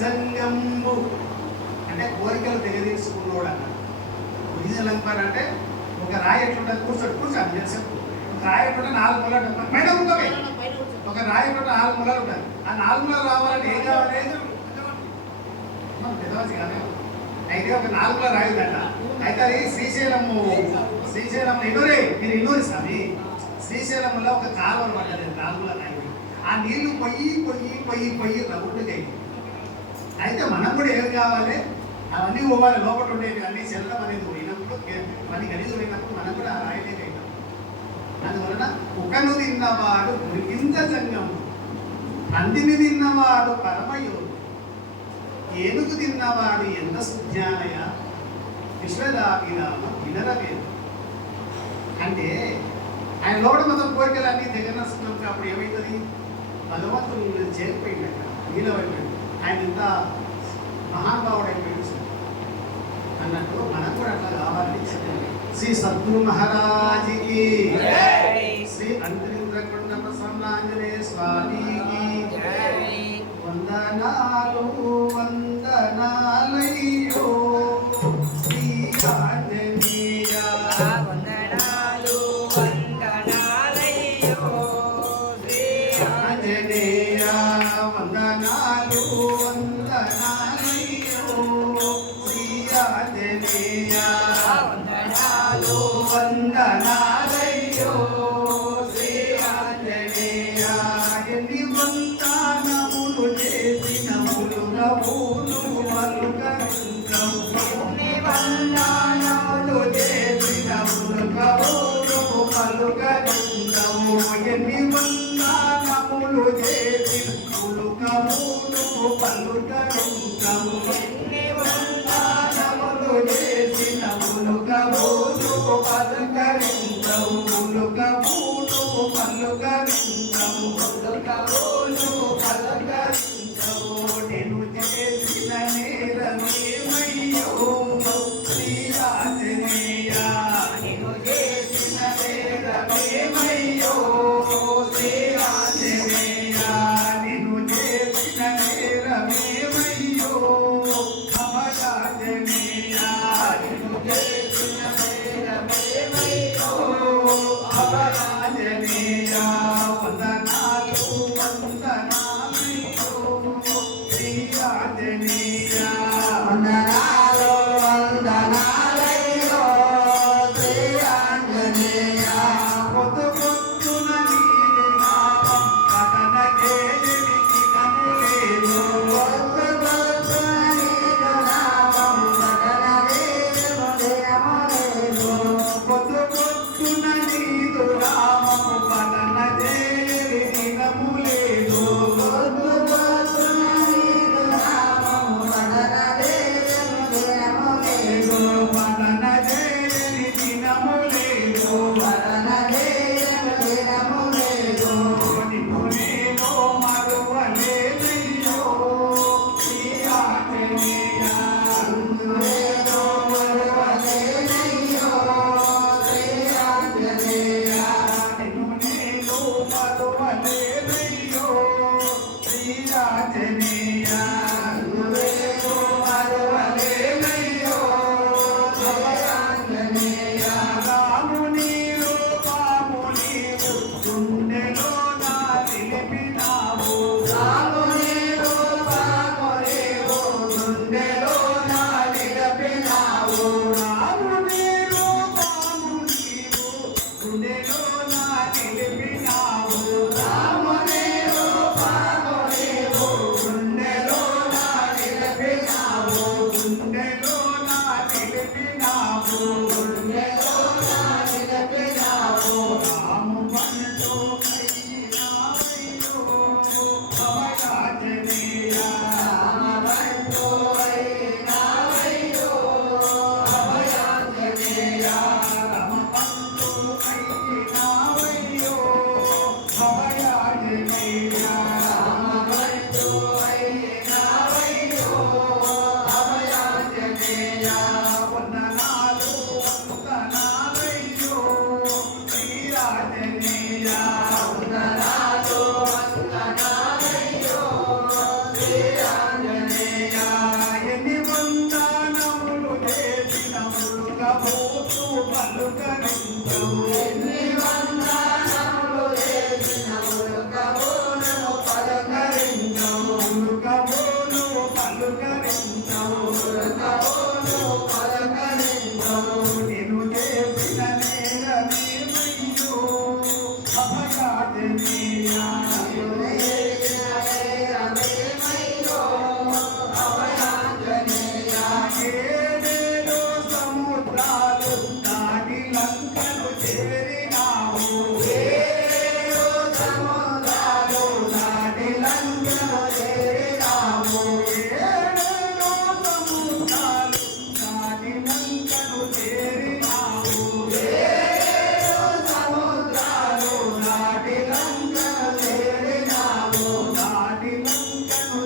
జంగంబు అంటే కోరికలు తెగదీసుకున్నాడు అన్న. ఒరిజినల్ అంపారు అంటే ఒక రాయి ఎట్లుంటుంది, కూర్చోండి తెలుసు. ఒక రాయి ఎట్లుంటే 4 ములాలు పైన ఉంటుంది. ఒక రాయి ఎట్లుంటే 4 ములాలు ఉంటుంది. ఆ 4 ములాలు రావాలంటే ఏం కావాలి? పెద్దవాసి కాదే. అయితే ఒక 4 ములాలు రాయి ఉందట. అయితే అది శ్రీశైలము ఇన్నూరే, మీరు ఇన్నూరి స్వామి. శ్రీశైలంలో ఒక కాలువ పడ్డది 4 ములాలు రాయి. ఆ నీళ్లు పొయ్యి రౌండ్గా అయింది. అయితే మనం కూడా ఏమి కావాలి? అవన్నీ పోవాలి. లోపల ఉండేవి అన్ని చెల్లడం అనేది పోయినప్పుడు, మళ్ళీ గలీజు పోయినప్పుడు మనం కూడా ఆ రాయలేదు అయినాం. అందువలన ఒకను తిన్నవాడు ఇంత జంగము, అందిని తిన్నవాడు పరమయోడు, ఏనుగు తిన్నవాడు ఎంత సుజ్ఞానయ విశ్వదాభిరామ వినరవేదు. అంటే ఆయన లోపల మొత్తం కోరికలన్నీ దగ్గర నడుస్తున్నాం. అప్పుడు ఏమవుతుంది? భగవంతుడు చేరిపోయిందట, నీలమైపోయింది. ఆయన ఇంత మహానుభావుడు అయిపోయింది అన్నట్టు మనం కూడా అట్లా కావాలి. శ్రీ సద్గురు మహారాజుకి, శ్రీ అంతరింద్రకొండ ప్రసన్నాంజనేయ స్వామికి వందనాలు వందనాలయ్యో. శ్రీ ఆంజనేయ వందనాలు వందనాలయ్యో. శ్రీ ఆంజనేయ వందనాలు వందనాలయ్యో. శ్రీ ఆంజనేయ వందనాలు వందనాలయ్యో. శ్రీ ఆంజనేయ ఎన్ని వందనములు చేసిన ములుగవును మలుగంగము. ఎన్ని వందనములు చేసిన ములుగవును మలుగంగము. ఎన్ని వందనములు చేసిన ములుగవును పలుగంగము. ఎన్ని వందనములు చేసిన ములుగవును పలుగంగము. ములుగవును పలుగంగము. ములుగవును పలుగంగము. నేను చేసిన నేరమేమయ్యో. శ్రీ ఆంజనేయ నేను చేసిన నేరమేమయ్యో. శ్రీ ఆంజనేయ నేను చేసిన నేరమేమయ్యో. అభయాంజనేయ నేను చేసిన నేరమేమయ్యో. అభయాంజనేయ వందనాలు వందనాలయ్యో. శ్రీ ఆంజనేయ వందనాలు వందనాలయ్యో. శ్రీ ఆంజనేయ పొద్దు పొద్దున నీది నామం కథనకే ఎదిగి కనులేదు. పొద్దు పొద్దున నీది నామం కథనకే ఎదిగి పొద్దు పొద్దున నీదు నామం కథనకే ఎదిగి నములేదు. పొద్దు పొద్దున నీదు నామం కథనకే ఎదిగి నములేదు. పదనకే ఎదిగి నములేదు. పదనకే ఎదిగి నములేదు. నిన్ను నేను మరువలేనయ్యో. శ్రీ ఆంజనేయ నిన్ను నేను మరువలేనయ్యో. శ్రీ ఆంజనేయ నిన్ను నేను మరువలేనయ్యో. శ్రీ ఆంజనేయ నిన్ను నేను మరువలేనయ్యో. శ్రీ ఆంజనేయ రాముని రూపము నీవు గుండెలో నా నిలిపినావు. రాముని రూపము నీవు గుండెలో నా నిలిపినావు. రాముని రూపము నీవు గుండెలో నా నిలిపినావు. రాముని రూపము నీవు గుండెలో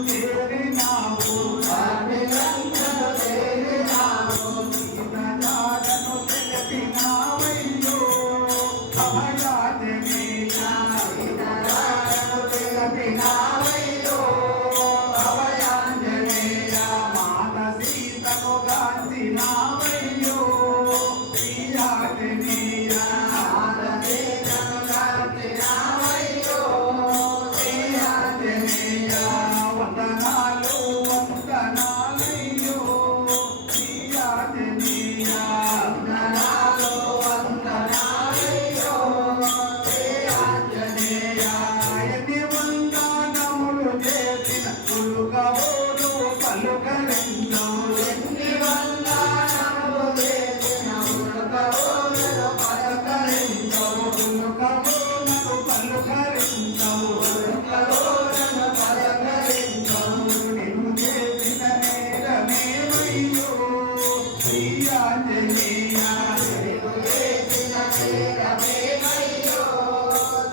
చేరినావు వారిలందరూ చేరినావు. సీతజాడను తెలిపినావయ్యో అభయాజనేయ సీతజాడను తెలిపినావయ్యో అభయాంజనేయ. మాత సీతను గాంచినావయ్యో శ్రీయాజనేయ ఆదరేతను కాంతినావయ్యో శ్రీయాంజనేయ. వందనాలు వందనాలయ్యో శ్రీయాజనేయ వందనాలు వందనాలయ్యో శ్రీయాంజనేయ. ఎన్ని వందనములు చేసిన పులుకవోడు పలుకరించవు ఎన్ని వందనములు చేసిన ఉరుకవోలు పలకరించవు. పులుకవోనకు పలుకరించవు ఉరుకవోలను పలకరించవు. నిన్ను చేసిన నేరమేమయ్యో శ్రీయాంజనేయ నీవు చేసిన నేరమేమయ్యో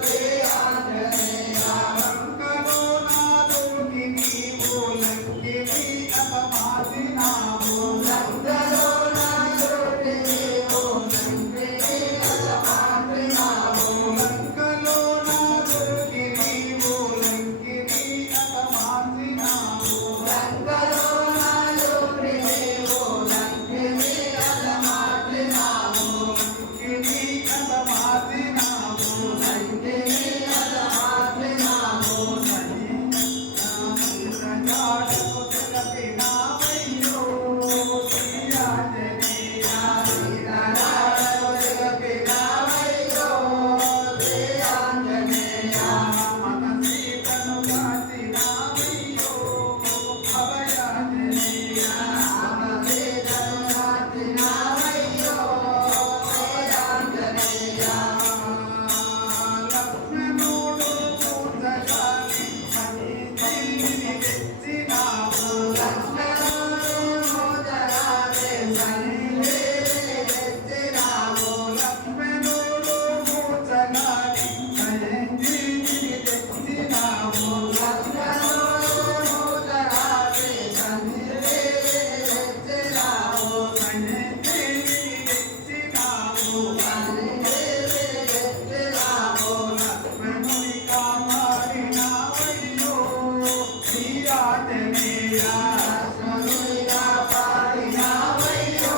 శ్రీయాంజనేయ. లంకలో నాలోకి నీవు లంకిని అపమాసినావు లంకలో నా చోటి నీవు లంకిని అపమాసినావు. లంకలో నాలోకి నీవు లంకిని అపమాసినావు లంకలో నా చోటి నీవు లంకిని అపమాసినావు. లంకిని అపమాసినావు లంకిని అపమాసినావు. సజాడకు తెలిపినావయ్యో శ్రీయాంజనేయ సీతజాడను తెలిపినావయ్యో శ్రీయాంజనేయ. మన సీతను కాచినావయ్యో అభయాంజనేయ ఆదరేతను కాంతినావయ్యో శ్రీయాంజనేయ. లక్ష్మణుడు పూజగాని సన్నిధిని తెచ్చినావు లక్ష్మణుడు మోదరాలే సన్నిధిని తెచ్చినావు. లక్ష్మణుడు పూజగాని సన్నిధిని తెచ్చినావు లక్ష్మణుడు మోదరాలే సన్నిధిని తెచ్చినావు. సన్నిధిని తెచ్చినావు సన్నిధిని తెచ్చినావు. లక్ష్మణుని కాపాడినావయ్యో శ్రీయాంజనేయ లక్ష్మణునిగా పాడినావయ్యో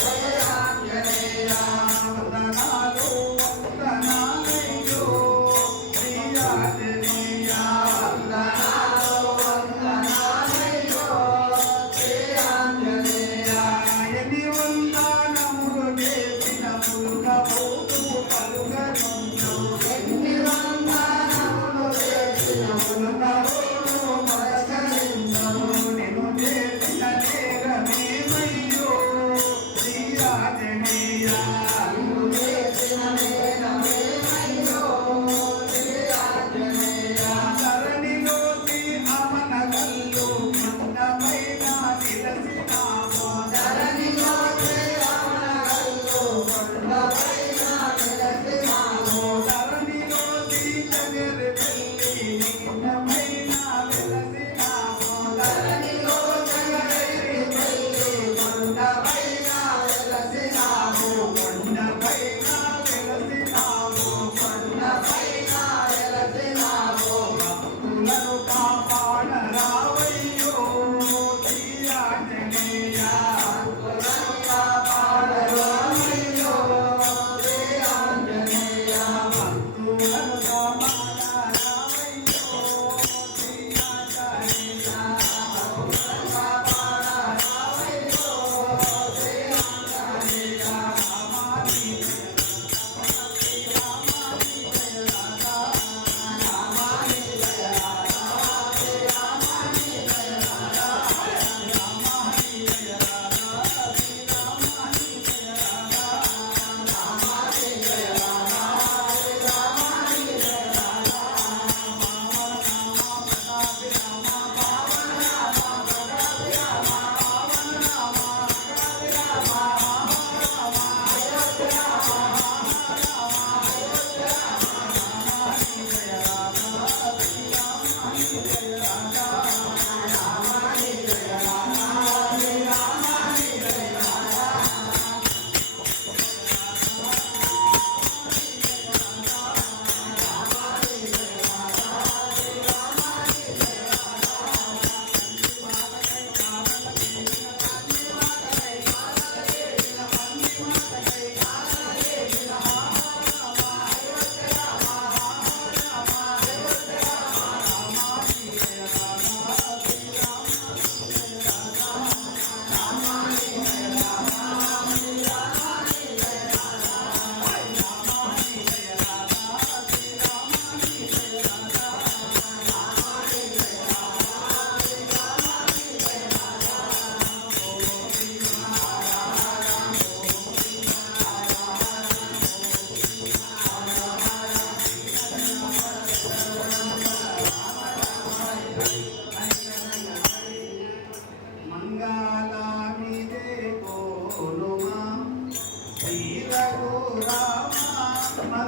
శ్రీయాంజనేయ. వందనాలు వందనాలయ్యో శ్రీయాంజనేయ వందనాలు వందనాలయ్యో శ్రీయాంజనేయ. ఎన్ని వందనములు చేసిన పులుకబోతు పలుకరించవు ఎన్ని వందనములు చేసిన పులుకవోలు పలకరించవు.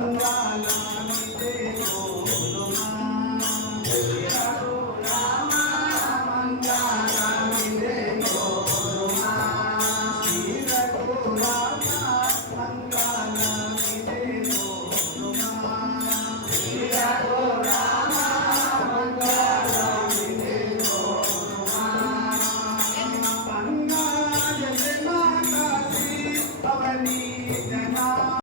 వందనాలు